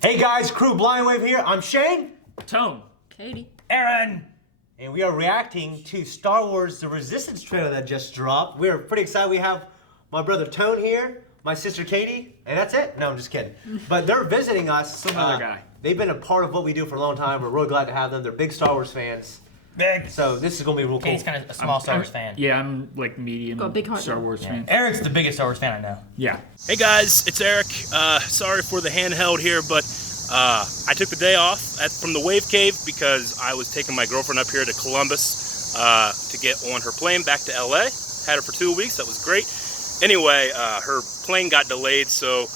Hey guys, Crew Blind Wave here. I'm Shane. Tone. Katie. Aaron. And we are reacting to Star Wars The Resistance trailer that just dropped. We're pretty excited. We have my brother Tone here, my sister Katie, and that's it. No, I'm just kidding. But they're visiting us. Some other guy. They've been a part of what we do for a long time. We're really glad to have them. They're big Star Wars fans. Big. So this is going to be real cool. Katie's kind of a small Star Wars fan. Yeah, I'm like medium Got a big heart. Star Wars fan. Eric's the biggest Star Wars fan I know. Yeah. Hey guys, it's Eric. Sorry for the handheld here, but I took the day off from the Wave Cave because I was taking my girlfriend up here to Columbus to get on her plane back to LA. Had her for 2 weeks, that was great. Anyway, her plane got delayed, so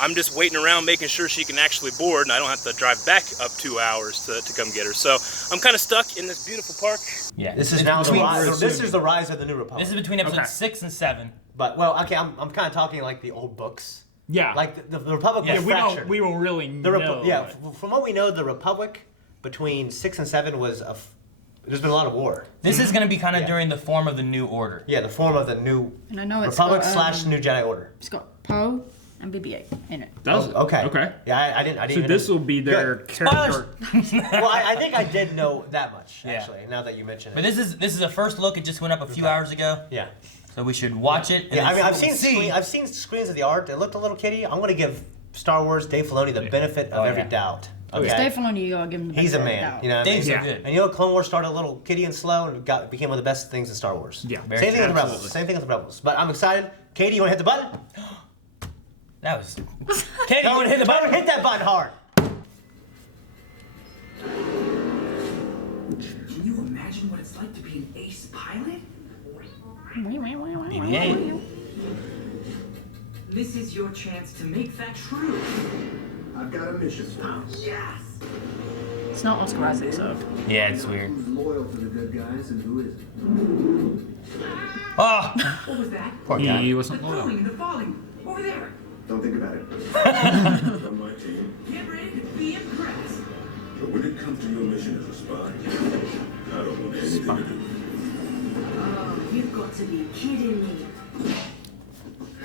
I'm just waiting around making sure she can actually board and I don't have to drive back up 2 hours to come get her. So I'm kind of stuck in this beautiful park. Yeah. This is now the rise. This is the rise of the New Republic. This is between episodes 6 and 7. But well, okay, I'm kind of talking like the old books. Yeah. Like the Republic was fractured. we don't really know. From what we know, the Republic between 6 and 7 was there's been a lot of war. This is going to be kind of during the form of the New Order. Yeah, the form of the new And I know it's Republic got, / New Jedi Order. It's got Poe and BB-8 in it. Does it? Okay. Okay. Yeah, I didn't. So this will be their character. Well, I think I did know that much actually. Now that you mention it. But this is a first look. It just went up a few hours ago. Yeah. So we should watch it. And Yeah, I mean, then I've seen screens of the art. It looked a little kiddie. I'm gonna give Star Wars Dave Filoni the benefit of every doubt. Okay. Dave Filoni, you gotta give him the He's a benefit of the man. doubt. You know what I mean? Dave's so Yeah. good. And you know, Clone Wars started a little kiddie and slow and became one of the best things in Star Wars. Yeah. Very Same thing with the absolutely. Rebels. Same thing with the Rebels. But I'm excited. Katie, you wanna hit the button? That was. Katie, you want to hit the button? Hit that button hard. Can you imagine what it's like to be an ace pilot? BB-8. This is your chance to make that true. I've got a mission for you. Yes! It's not Oscar Isaac, so. Yeah, it's weird. Who's loyal to the good guys and who isn't? Oh, What was that? poor guy. He The wasn't loyal. throwing and the falling. Over there. Don't think about it. On my team. Get ready to be impressed. But when it comes to your mission as a spy, I don't want anything to do. Oh, you've got to be kidding me. I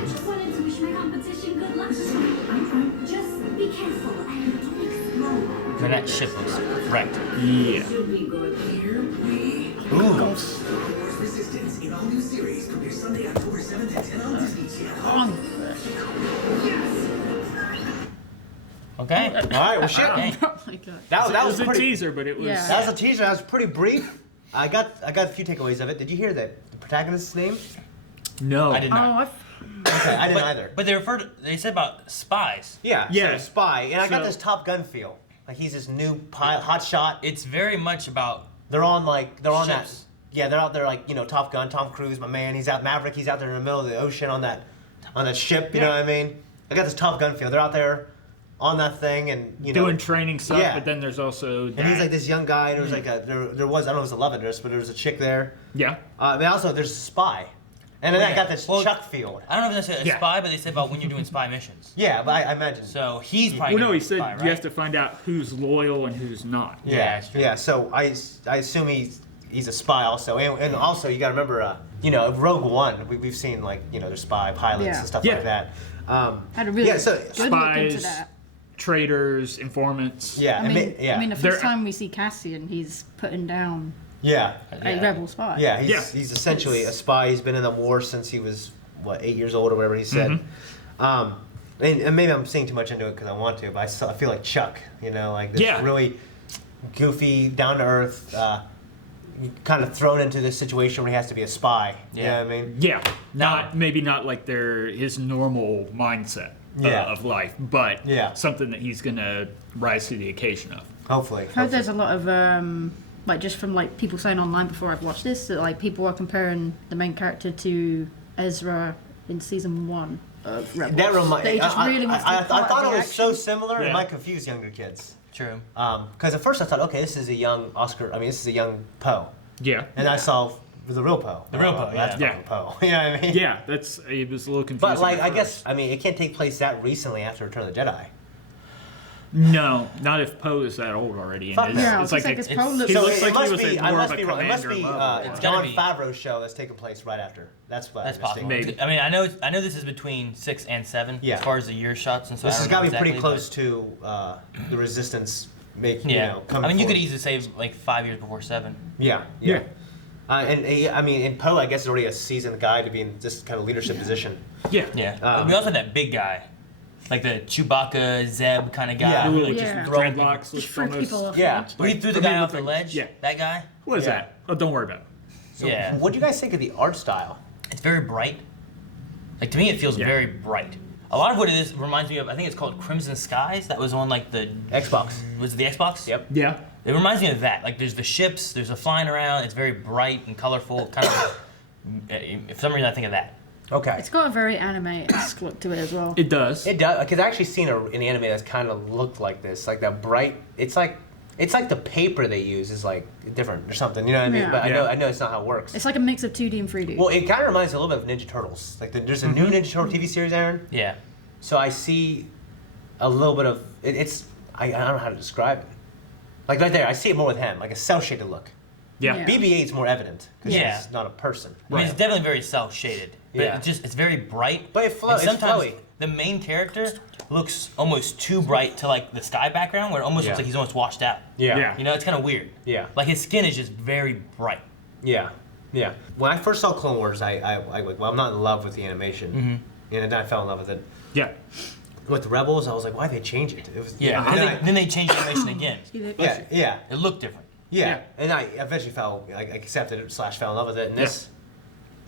just wanted to wish my competition good luck. Just be careful and don't explode. Man, that ship looks wrecked. Yeah. Should be good. Here we Ooh. Star Wars Resistance in all new series premieres Sunday, October 7th at 10 on Disney Channel. Yes! Okay. All right, well, shit. Okay. Oh my god. That It was was a pretty. teaser, but it was. Yeah. That was a teaser. That was pretty brief. I got a few takeaways of it. Did you hear the protagonist's name? No. I did Oh, not. Okay, I didn't either. But they said about spies. Yeah, Yeah. so spy, and I got So- this Top Gun feel. Like he's this new hot shot. It's very much about They're on that. ships. Yeah, they're out there like Top Gun, Tom Cruise, my man. He's out Maverick. He's out there in the middle of the ocean on that ship. You know what I mean? I got this Top Gun feel. They're out there on that thing and Doing training stuff, Yeah. but then there's also. And he's like this young guy. And there was like there was I don't know if it was a love interest, but there was a chick there. Yeah. But also there's a spy, and then I got this Well, Chuck feel. I don't know if that's a Yeah. spy, but they said about when you're doing spy missions. Yeah, but I imagine. So he's probably. Well, no, gonna he be said spy, right? you have to find out who's loyal and who's not. Yeah, it's true. Yeah, so I assume he's a spy also, and also you got to remember, Rogue One. We've seen there's spy pilots Yeah. and stuff Yeah. like that. Had a really Yeah, so good look into Spies. that. Traders, informants. yeah, I mean, yeah, I mean, the They're- first time we see Cassian, he's putting down yeah, a rebel spy. yeah. Yeah. He's essentially a spy. He's been in the war since he was 8 years old or whatever he said. And maybe I'm seeing too much into it because I want to, but I feel like Chuck. Like this Yeah. really goofy, down to earth. Kind of thrown into this situation where he has to be a spy. You know what I mean? Yeah. Maybe not like his normal mindset of life, but something that he's gonna rise to the occasion of. Hopefully. I've heard there's a lot of just from people saying online before I've watched this that people are comparing the main character to Ezra in season 1 of Rebels. That he just really wants to be I part of thought the it was so action. similar, it Yeah. might confuse younger kids. True. Because at first I thought, okay, this is a young this is a young Poe. Yeah. And I saw the real Poe. The real Poe, That's yeah. fucking Poe. You know what I mean? Yeah, it was a little confusing. But at I first. guess, it can't take place that recently after Return of the Jedi. No, not if Poe is that old already. And Fuck it's, no. Yeah, it's like it's he Poe looks looks- like he was be. a I more of must a be wrong. It must commander be level. It's John gotta be. Favreau's show that's taking place right after. That's what. That's I'm possible. mistaken. Maybe. I mean, I know this is between 6 and 7 Yeah. as far as the year shots and so. This I has don't got to know be pretty exactly, close to the Resistance making. Yeah. You know, coming I mean, you could forward. easily say like 5 years before 7. Yeah. Yeah. And I mean, in Poe, I guess is already a seasoned guy to be in this kind of leadership position. Yeah. Yeah. We also had that big guy, like the Chewbacca Zeb kind of guy. Yeah. Who, like, Yeah. just throwing Dreadlocks Just looks freak almost. people off. Yeah. Where he threw the For me, guy it off the looked like- ledge. yeah. That guy. What is Yeah. that? Oh, don't worry about it. So Yeah. What do you guys think of the art style? It's very bright. Like to me, it feels Yeah. very bright. A lot of what it is reminds me of. I think it's called Crimson Skies. That was on like the Xbox. Was it the Xbox? Yep. Yeah. It reminds me of that. Like there's the ships, there's the flying around. It's very bright and colorful. Kind of. For some reason, I think of that. Okay. It's got a very anime-esque look to it as well. It does. It does, because I actually seen an anime that's kind of looked like this, like that bright. It's like the paper they use is like different or something. You know what I mean? Yeah. But Yeah. I know it's not how it works. It's like a mix of 2D and 3D. Well, it kind of reminds me a little bit of Ninja Turtles. Like there's a new Ninja Turtle TV series, Aaron. Yeah. So I see a little bit of it's. I don't know how to describe it. Like right there, I see it more with him, like a cell shaded look. Yeah. Yeah. BB-8's more evident because Yeah. he's not a person. I mean, it's definitely very cell shaded. But Yeah. it's very bright. But And it's sometimes flowy. the main character looks almost too bright to like the sky background, where it almost Yeah. looks like he's almost washed out. Yeah. Yeah. You know, it's kind of weird. Yeah. Like his skin is just very bright. Yeah, yeah. When I first saw Clone Wars, I'm not in love with the animation, and then I fell in love with it. Yeah. With Rebels, I was like, why'd they change it? It was Yeah. and Then they changed the animation again. yeah. It looked different. Yeah, and I eventually I accepted it / fell in love with it, and this,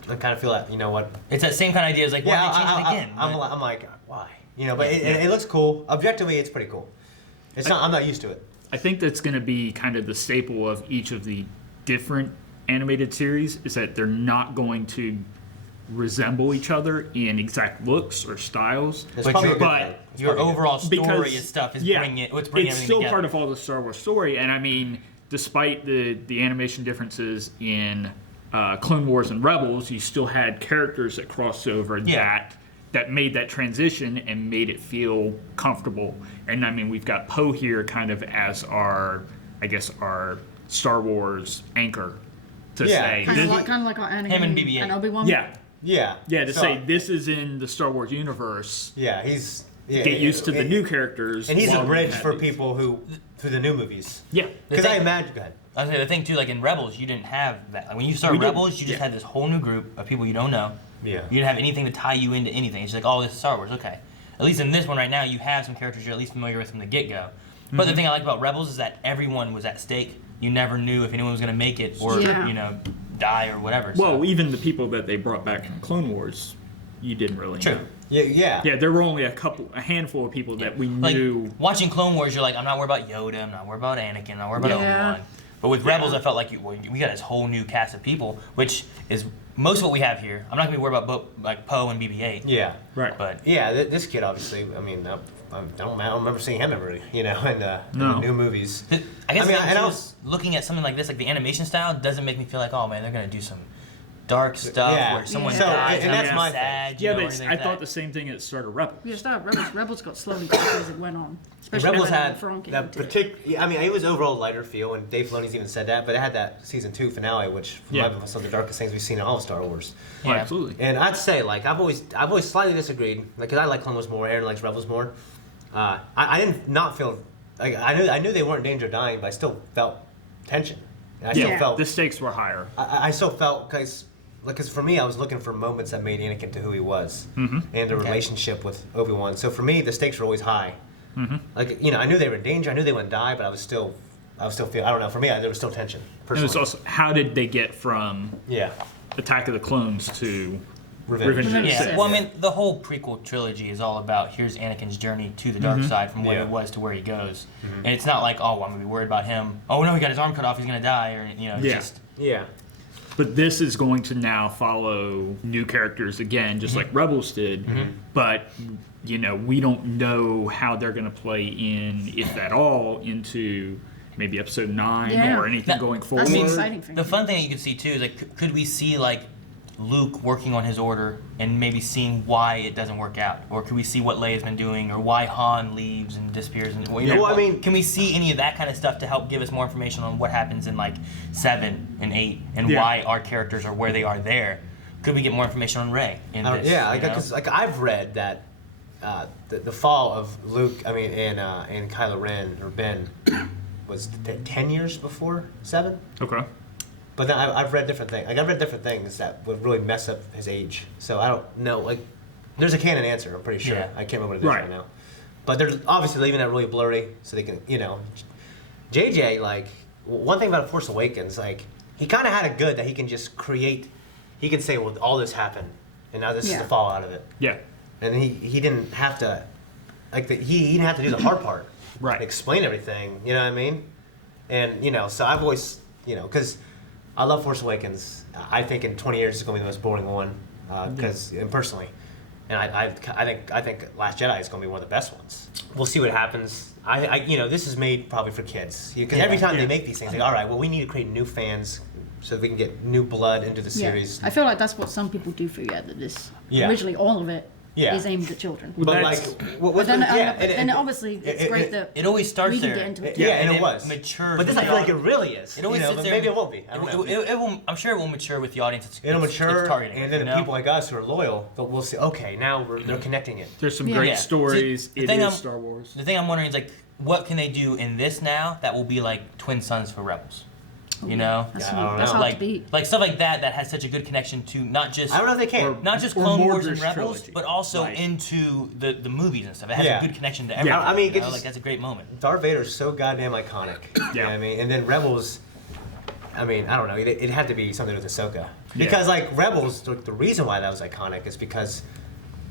I kind of feel that, you know what? It's that same kind of idea. It's like, why did they change it again? I'm like, why? You know, but it looks cool. Objectively, it's pretty cool. It's not. I'm not used to it. I think that's going to be kind of the staple of each of the different animated series is that they're not going to resemble each other in exact looks or styles. It's But probably you're- a good but thing. It's Your probably good. overall story Because and stuff is yeah, bringing it's everything still together. part of all the Star Wars story, and I mean, despite the animation differences in Clone Wars and Rebels, you still had characters that crossed over Yeah. that made that transition and made it feel comfortable. And I mean, we've got Poe here kind of as our Star Wars anchor to Yeah. say Kind this, of like our Anakin Him and BB-8. and Obi-Wan. yeah, to So, say this is in the Star Wars universe. Yeah, he's. Yeah, Get used to the and- new characters, And he's a while we bridge have for these. people who through the new movies. Yeah, Because thing- I imagine. Go ahead. I was saying the thing too, like in Rebels, you didn't have that. Like when you started We didn't. Rebels, you just Yeah. had this whole new group of people you don't know. Yeah. You didn't have anything to tie you into anything. It's just like, oh, this is Star Wars, okay. At least in this one right now, you have some characters you're at least familiar with from the get-go. But Mm-hmm. the thing I like about Rebels is that everyone was at stake. You never knew if anyone was going to make it or Yeah. die or whatever. well, so. even the people that they brought back from Clone Wars, you didn't really True. know. Yeah. Yeah, there were only a handful of people that we Like knew. watching Clone Wars, you're like, I'm not worried about Yoda, I'm not worried about Anakin, I'm not worried about Yeah. Obi-Wan. But with Rebels, I felt like we got this whole new cast of people, which is most of what we have here. I'm not gonna be worried about like Poe and BB-8. Yeah. Right. But Yeah, this kid obviously. I mean, I don't remember seeing him ever. You know, in the new movies. I guess I mean, the thing and too I'll- is looking at something like this, like the animation style, doesn't make me feel like, oh man, they're gonna do some dark stuff Yeah. where someone So, dies and that's I'm my sad. Yeah, you know, or but anything I like thought that. the same thing at the start of Rebels. Yeah, Rebels got slowly darker as it went on. Especially Rebels when had Frank that into it. particular. I mean, it was overall lighter feel, and Dave Filoni's even said that. But it had that season 2 finale, which for Yeah. my was some of the darkest things we've seen in all of Star Wars. Oh, Yeah. absolutely. And I'd say, like, I've always slightly disagreed, like, cause I like Clone Wars more. Aaron likes Rebels more. I didn't not feel like I knew they weren't in danger of dying, but I still felt tension. And I still Yeah. felt The stakes were higher. I still felt because for me, I was looking for moments that made Anakin to who he was, and the relationship with Obi-Wan. So for me, the stakes were always high. Like I knew they were in danger. I knew they wouldn't die, but I was still feel. I don't know. For me, there was still tension. And it Personally. was also how did they get from Yeah. Attack of the Clones to Revenge. Revenge of the Revenge. Sith? Yeah, well, I mean, the whole prequel trilogy is all about here's Anakin's journey to the dark side from what Yeah. it was to where he goes, and it's not like, oh, I'm gonna be worried about him. Oh no, he got his arm cut off, he's gonna die, or it's Yeah. just Yeah. But this is going to now follow new characters again, just like Rebels did. But we don't know how they're going to play in, if at all, into maybe episode 9 Yeah. or anything That- going That's forward. the exciting thing. the fun thing that you could see too is like, could we see like Luke working on his order and maybe seeing why it doesn't work out, or could we see what Leia's been doing, or why Han leaves and disappears? And I mean, can we see any of that kind of stuff to help give us more information on what happens in like 7 and 8 and why our characters are where they are there? Could we get more information on Rey? Because I've read that the fall of Luke, and Kylo Ren or Ben was 10 years before 7. Okay. But then I've read different things. I've read different things that would really mess up his age. So I don't know. Like, there's a canon answer. I'm pretty sure. Yeah. I can't remember what it is right now. But they're obviously leaving that really blurry, so they can, JJ. Like, one thing about Force Awakens, like, he kind of had it good that he can just create. He can say, well, all this happened, and now this is the fallout of it. Yeah. And he didn't have to, he didn't have to do the hard part. Right. Explain everything. You know what I mean? And so I've always, because I love Force Awakens. I think in 20 years it's going to be the most boring one, because personally, and I think Last Jedi is going to be one of the best ones. We'll see what happens. This is made probably for kids, because every time they make these things, all right, well, we need to create new fans so we can get new blood into the series. I feel like that's what some people do forget, that this originally all of it is aimed at children. But then obviously it's great that it always starts we can there. get into it. And it was matures. But this I feel like it really is. It always sits there. Maybe it won't be. I don't know. It will. I'm sure it will mature with the audience. It'll mature, it's targeting, and then the people like us who are loyal, we'll see. Okay, now they're connecting it. There's some great stories. The It thing is I'm- Star Wars. The thing I'm wondering is like, what can they do in this now that will be like twin sons for Rebels? You know, That's, I don't that's know. hard to beat. like stuff like that has such a good connection to not just I don't know if they can. not just or Clone Wars Mordor's and Rebels, trilogy. but also Like- into the movies and stuff. It has Yeah. a good connection to everything. I mean, you it know? just- like that's a great moment. Darth Vader's so goddamn iconic. You know what I mean? And then Rebels, I don't know, it had to be something with Ahsoka. Because, like, Rebels, the reason why that was iconic is because,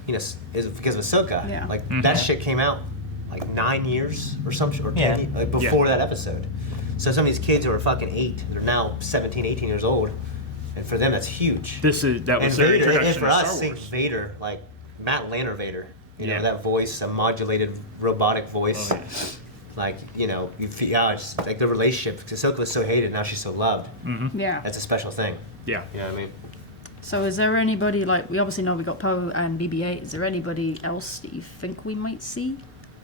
is because of Ahsoka. Yeah. Like, that shit came out, like, 9 years or some shit, or 10 years, like, before that episode. So some of these kids who are fucking 8, they're now 17, 18 years old. And for them, that's huge. That was And their Vader, introduction and for to us, Star seeing Wars. Vader, like, Matt Lanner Vader. You Yeah. know, that voice, a modulated robotic voice. Oh, yeah. Like, you feel, it's like the relationship. Because Ahsoka was so hated, now she's so loved. Yeah. That's a special thing. Yeah. You know what I mean? So is there anybody, like, we obviously know we got Poe and BB-8. Is there anybody else that you think we might see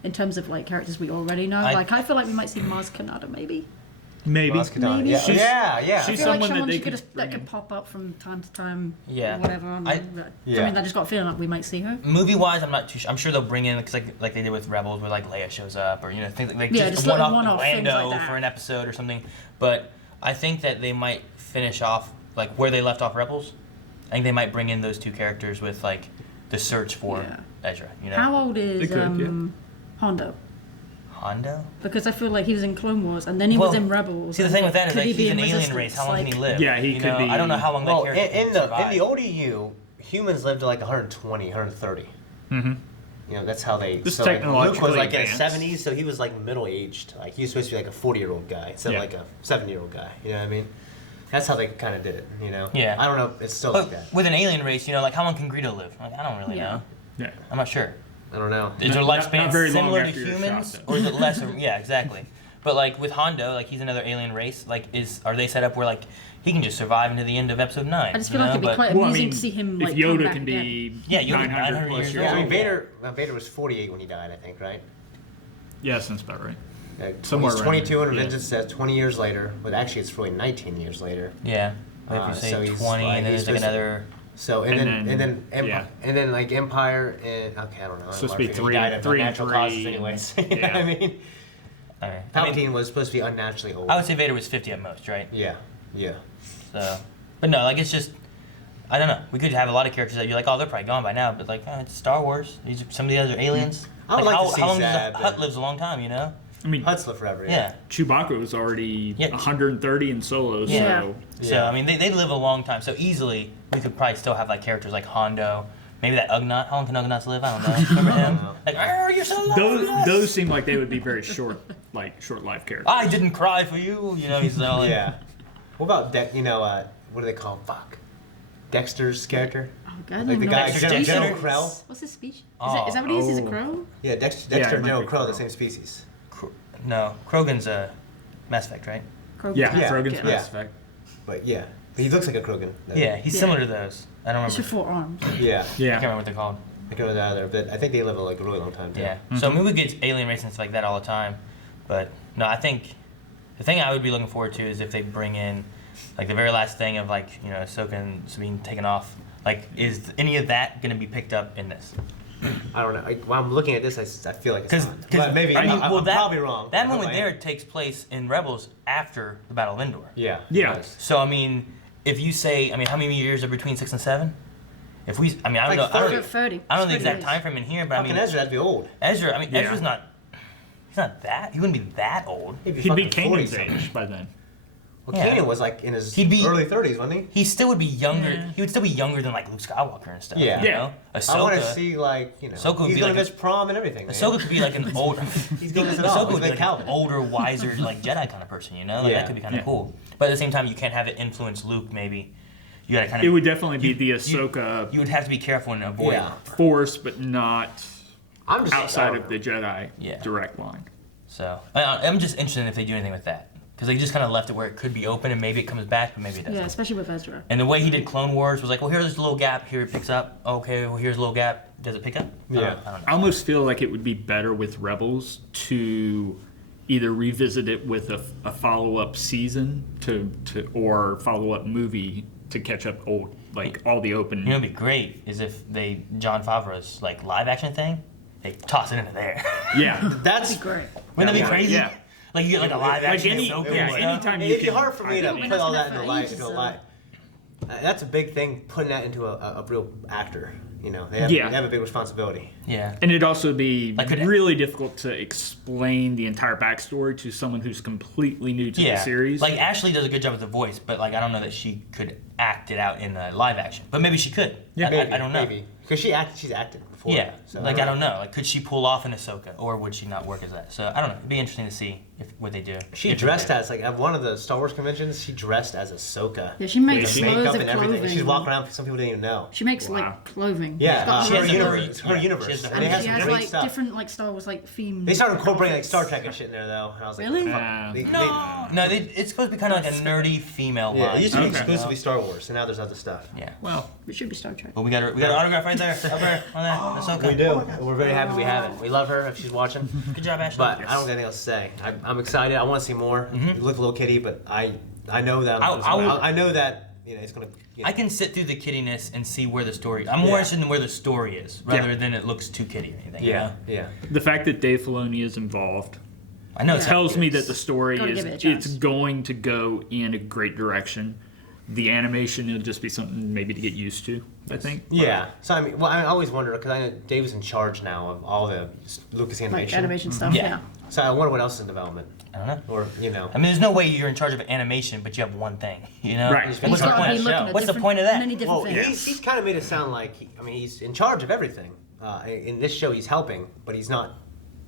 in terms of, like, characters we already know? I feel like we might see Maz Kanata, maybe. Maybe. Maz Kanata, Maybe. Yeah. She's- yeah. I she's feel like someone that someone they that could bring in. could pop up from time to time. Yeah. Or whatever. I just got a feeling like we might see her. Movie wise, I'm not too sure. I'm sure they'll bring in because like they did with Rebels, where like Leia shows up, or things like just one like off one-off things Lando like that. for an episode or something. But I think that they might finish off like where they left off Rebels. I think they might bring in those two characters with like the search for Ezra. You know, How old is They could, Hondo? Hondo. Because I feel like he was in Clone Wars and then he was in Rebels. See, the thing with that is Could like he be he's in an alien Resistance? race. How long can he live? Yeah, he could be- I don't know how long that Well, character in can the survive. ODU, humans lived to like 120, 130. Mm-hmm. That's how they. This so like, Luke technologically was like in his advanced. 70s, so he was like middle aged. Like he was supposed to be like a 40-year-old guy instead of like a 7-year-old guy. You know what I mean? That's how they kind of did it. Yeah. I don't know. It's still But like that. with an alien race, like how long can Greedo live? Like, I don't really know. Yeah. I'm not sure. I don't know. Is their Not- lifespan not very long similar to after you're humans, shot, though. or is it less? Yeah, exactly. But like with Hondo, like he's another alien race. Like, are they set up where like he can just survive into the end of episode 9? I just feel like it'd be quite Well, I amusing mean, to see him like if come Yoda back can again. be Yeah, Yoda 900 years plus old. Yeah, I mean years old. Vader was 48 when he died, I think, right? Yeah, sounds about right. Somewhere Somewhere he's 22 around and there, Vengeance says 20 years later, but actually it's really 19 years later. Yeah. What if you say so he's 20 like- and then he's there's like supposed to- another? So and then like Empire and okay, I don't know. Supposed to be He three- died of three and natural three. causes, anyways. You know what I mean? All right. Palpatine was supposed to be unnaturally old. I would say Vader was 50 at most, right? Yeah. So, but no, like it's just, I don't know. We could have a lot of characters that you're like, oh, they're probably gone by now, but like, it's Star Wars. These are some of the other aliens. I would like to see how long Zeb does a Hut and- lives a long time, you know? I mean, Hutt's live forever. Yeah. Chewbacca was already Yeah. 130 in Solo, Yeah. so So Yeah. I mean, they live a long time. So easily we could probably still have like characters like Hondo. Maybe that Ugnaught. How long can Ugnaughts live? I don't know. Remember him? Like, you're so long. those seem like they would be very short life characters. I didn't cry for you. He's all like, Yeah. What about what do they call him? Fuck. Dexter's character? Oh, God, Like the guy, Dexter General Jenkins. Krell? What's his speech? Oh. Is that what he is? Is a Oh. crow? Yeah, Dexter it and might General be Krell, the Krell. same species. No, Krogan's a Mass Effect, right? Crow. Yeah, Yeah. Krogan's Okay. Mass Effect. But yeah. He looks like a Krogan. Yeah, he's similar to those. I don't It's your remember. 4 arms. Yeah. I can't remember what they're called. I can't remember either, but I think they live like a really long time too. Yeah. So I mean, we get alien races and stuff like that all the time, but no, I think the thing I would be looking forward to is if they bring in like the very last thing of like Ahsoka and Sabine taking off. Like, is any of that going to be picked up in this? I don't know. While I'm looking at this, I feel like it's not. But maybe I mean, I'm probably wrong. That I hope moment I there am. takes place in Rebels after the Battle of Endor. Yeah. Yeah. it does. So I mean, if you say, I mean, how many years are between 6 and 7? If we, I mean, I don't Like know, I 30. don't, 30. I don't know the It's exact 30 time frame in here, but I Fucking mean, Ezra, that'd be old. Ezra, I mean, Yeah. Ezra's not, he's not that, he wouldn't be that old. He'd be fucking Kanan's 40-something. age by then. Well, Yeah. Kanan was like in his He'd be- early 30s, wasn't he? He still would be younger. Yeah. He would still be younger than like Luke Skywalker and stuff. Yeah. You Yeah. know? I want to Ahsoka, see like Ahsoka would he's be going like to miss prom and everything. Man. Ahsoka could be like an older. He's going to miss it all. Ahsoka He's would be like like Calvin. an older, wiser, like Jedi kind of person. You know, like Yeah. that could be kind of Yeah. cool. But at the same time, you can't have it influence Luke. Maybe you gotta kind of. It would definitely be the Ahsoka You would have to be careful and avoid. Yeah. Force, but not I'm just outside of the Jedi Yeah. direct line. So I'm just interested in if they do anything with that because they just kind of left it where it could be open and maybe it comes back, but maybe it doesn't. Yeah, especially with Ezra. And the way he did Clone Wars was like, well, here's a little gap. Here it picks up. Okay, well, here's a little gap. Does it pick up? Yeah. I don't know. I almost feel like it would be better with Rebels to either revisit it with a follow-up season or follow-up movie to catch up like all the open. You know, what'd be great is if they John Favreau's like live action thing, they toss it into there. Yeah. That's Great. Wouldn't that be Yeah. crazy? Yeah. Like you get like a live action any- Ahsoka yeah, and stuff. anytime you It'd be can. hard for me to Yeah, put all that been into asking life. for Into ages, life. That's a big thing. Putting that into a real actor. They have, Yeah. they have a big responsibility. Yeah. And it'd also be Like, could it- really difficult to explain the entire backstory to someone who's completely new to Yeah. the series. Like Ashley does a good job with the voice, but like I don't know that she could act it out in a live action. But maybe she could. Yeah, I don't know. Maybe because she's acted before. Yeah. So Like I don't know. Like could she pull off an Ahsoka or would she not work as that? So I don't know. It'd be interesting to see what they do. She If dressed they do. as like at one of the Star Wars conventions. She dressed as Ahsoka. Yeah, she makes With loads makeup of and everything. clothing. She's walking around. Some people didn't even know. She makes Wow. like clothing. Yeah, She's got she her has own a universe. very- It's her yeah, universe. she has a And And it has she some has great like stuff. different like Star Wars like themed. They started incorporating like outfits. Star Trek and shit in there though. And I was like, Really? what the Yeah. fuck? They- No, it's supposed to be kind of like a nerdy female yeah, line. it used to be Okay. exclusively Star Wars, and now there's other stuff. Yeah. well, It should be Star Trek. But we got an autograph right there. Up there on that. Ahsoka. We do. We're very happy we have it. We love her if she's watching. Good job, Ashley. But I don't got anything else to say. I'm excited. I want to see more. You look a little kitty, but I know that I know that it's gonna. I can sit through the kiddiness and see where the story. I'm more Yeah. interested in where the story is rather Yeah. than it looks too kiddie or anything. you Yeah, know? yeah. the fact that Dave Filoni is involved I know it's tells me that the story Gotta is give it a chance. it's going to go in a great direction. The animation will just be something maybe to get used to, I think. Yeah. So I always wonder because I know Dave is in charge now of all the Lucas Like animation. animation stuff. Yeah. Yeah. So I wonder what else is in development, I don't know. or I mean, there's no way you're in charge of animation, but you have one thing. You know. Right. And What's he's the got to point be of looking show? at What's the different- point of that? Many different Well, things. he's kind of made it sound like he's in charge of everything. In this show, he's helping, but he's not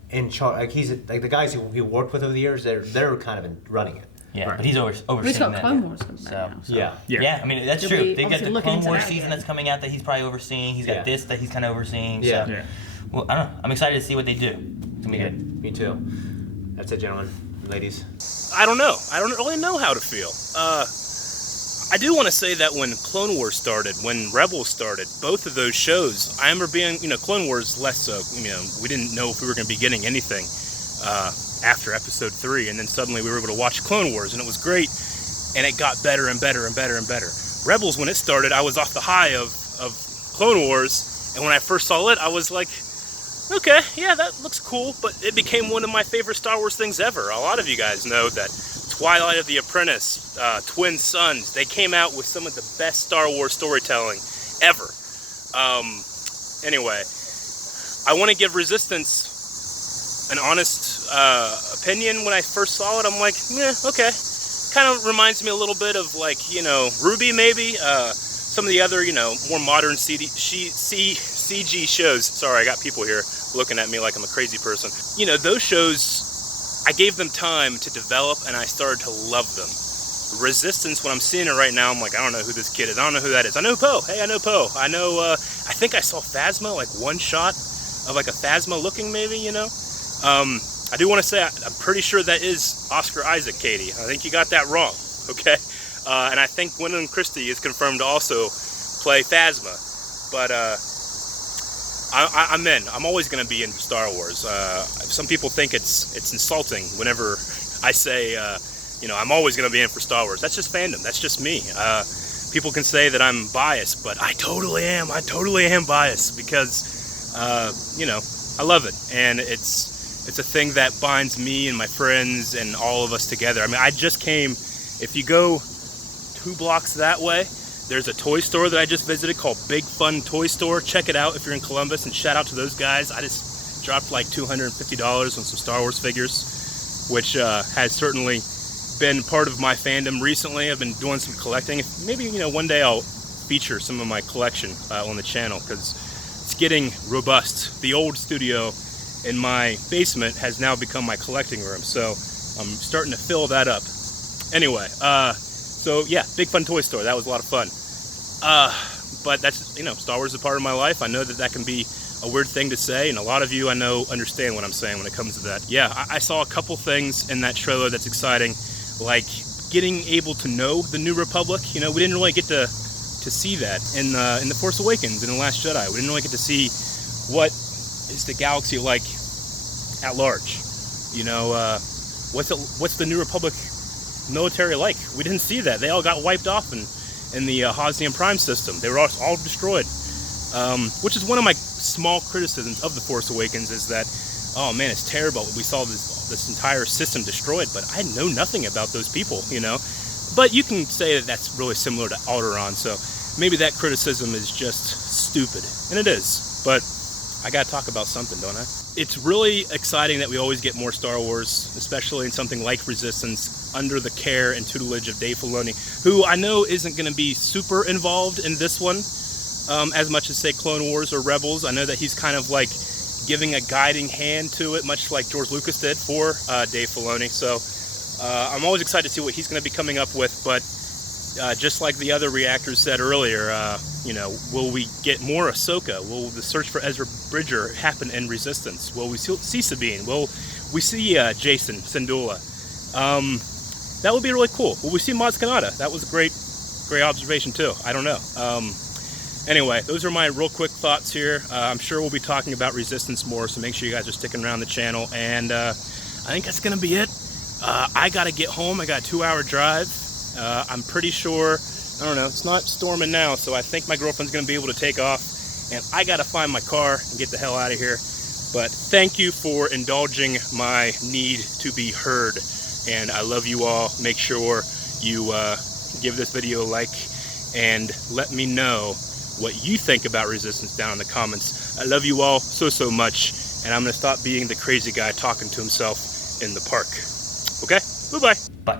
in charge. Like he's like the guys who he worked with over the years. They're kind of running it. Yeah, Right. but he's overseeing He's got that. Clone Wars coming So- back now. So. Yeah. Yeah. I mean, that's He'll true. be They've got obviously the looking Clone into Wars that season again. that's coming out that he's probably overseeing. He's got Yeah. this that he's kind of overseeing. Yeah. So, Yeah. well, I don't know. I'm excited to see what they do. It's gonna be good. Me too. That's it, gentlemen, ladies. I don't know. I don't really know how to feel. I do want to say that when Clone Wars started, when Rebels started, both of those shows, I remember being, Clone Wars less so. We didn't know if we were going to be getting anything after Episode 3, and then suddenly we were able to watch Clone Wars, and it was great, and it got better and better and better and better. Rebels, when it started, I was off the high of Clone Wars, and when I first saw it, I was like, okay, yeah, that looks cool, but it became one of my favorite Star Wars things ever. A lot of you guys know that Twilight of the Apprentice, Twin Sons, they came out with some of the best Star Wars storytelling ever. Anyway, I want to give Resistance an honest opinion. When I first saw it, I'm like, okay. Kind of reminds me a little bit of like, Ruby maybe. Some of the other, more modern CG shows. Sorry, I got people here looking at me like I'm a crazy person. Those shows, I gave them time to develop and I started to love them. Resistance, when I'm seeing it right now, I'm like, I don't know who this kid is. I don't know who that is. I know Poe. Hey, I know Poe. I know, I think I saw Phasma, like one shot of like a Phasma looking maybe, I do want to say, I'm pretty sure that is Oscar Isaac, Katie. I think you got that wrong, okay? And I think Gwendolyn Christie is confirmed to also play Phasma. But I'm in. I'm always going to be in Star Wars. Some people think it's insulting whenever I say, I'm always going to be in for Star Wars. That's just fandom. That's just me. People can say that I'm biased, but I totally am. I totally am biased because, I love it. And it's a thing that binds me and my friends and all of us together. I mean, I just came, if you go 2 blocks that way, there's a toy store that I just visited called Big Fun Toy Store. Check it out if you're in Columbus, and shout out to those guys. I just dropped like $250 on some Star Wars figures, which has certainly been part of my fandom recently. I've been doing some collecting. Maybe, one day I'll feature some of my collection on the channel, because it's getting robust. The old studio in my basement has now become my collecting room, so I'm starting to fill that up. Anyway, so yeah, Big Fun Toy Store. That was a lot of fun. But that's, Star Wars is a part of my life. I know that can be a weird thing to say, and a lot of you I know understand what I'm saying when it comes to that. Yeah, I saw a couple things in that trailer that's exciting, like getting able to know the New Republic. We didn't really get to see that in The Force Awakens and in The Last Jedi. We didn't really get to see what is the galaxy like at large. What's the New Republic military like? We didn't see that. They all got wiped off in the Hosnian Prime system. They were all destroyed. Which is one of my small criticisms of The Force Awakens, is that, oh man, it's terrible. We saw this entire system destroyed, but I know nothing about those people, But you can say that that's really similar to Alderaan, so maybe that criticism is just stupid. And it is, but I gotta talk about something, don't I? It's really exciting that we always get more Star Wars, especially in something like Resistance, under the care and tutelage of Dave Filoni, who I know isn't gonna be super involved in this one, as much as, say, Clone Wars or Rebels. I know that he's kind of like giving a guiding hand to it, much like George Lucas did for Dave Filoni. So I'm always excited to see what he's going to be coming up with. But just like the other reactors said earlier, will we get more Ahsoka? Will the search for Ezra Bridger happen in Resistance? Will we see Sabine? Will we see Jason Syndulla? That would be really cool. Will we see Maz Kanata? That was a great observation too. I don't know. Anyway, those are my real quick thoughts here. I'm sure we'll be talking about Resistance more, so make sure you guys are sticking around the channel. And I think that's going to be it. I got to get home. I got a 2-hour drive. I'm pretty sure, I don't know, it's not storming now, so I think my girlfriend's going to be able to take off. And I got to find my car and get the hell out of here. But thank you for indulging my need to be heard. And I love you all. Make sure you give this video a like and let me know what you think about Resistance down in the comments. I love you all so much, and I'm going to stop being the crazy guy talking to himself in the park. Okay? Bye-bye. Bye.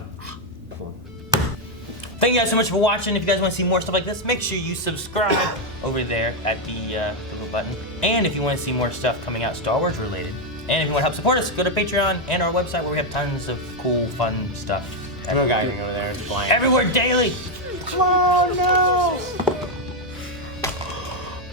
Thank you guys so much for watching. If you guys want to see more stuff like this, make sure you subscribe over there at the little button. And if you want to see more stuff coming out Star Wars related, and if you want to help support us, go to Patreon and our website where we have tons of cool, fun stuff. No guy over there is flying. Everywhere daily. Oh no!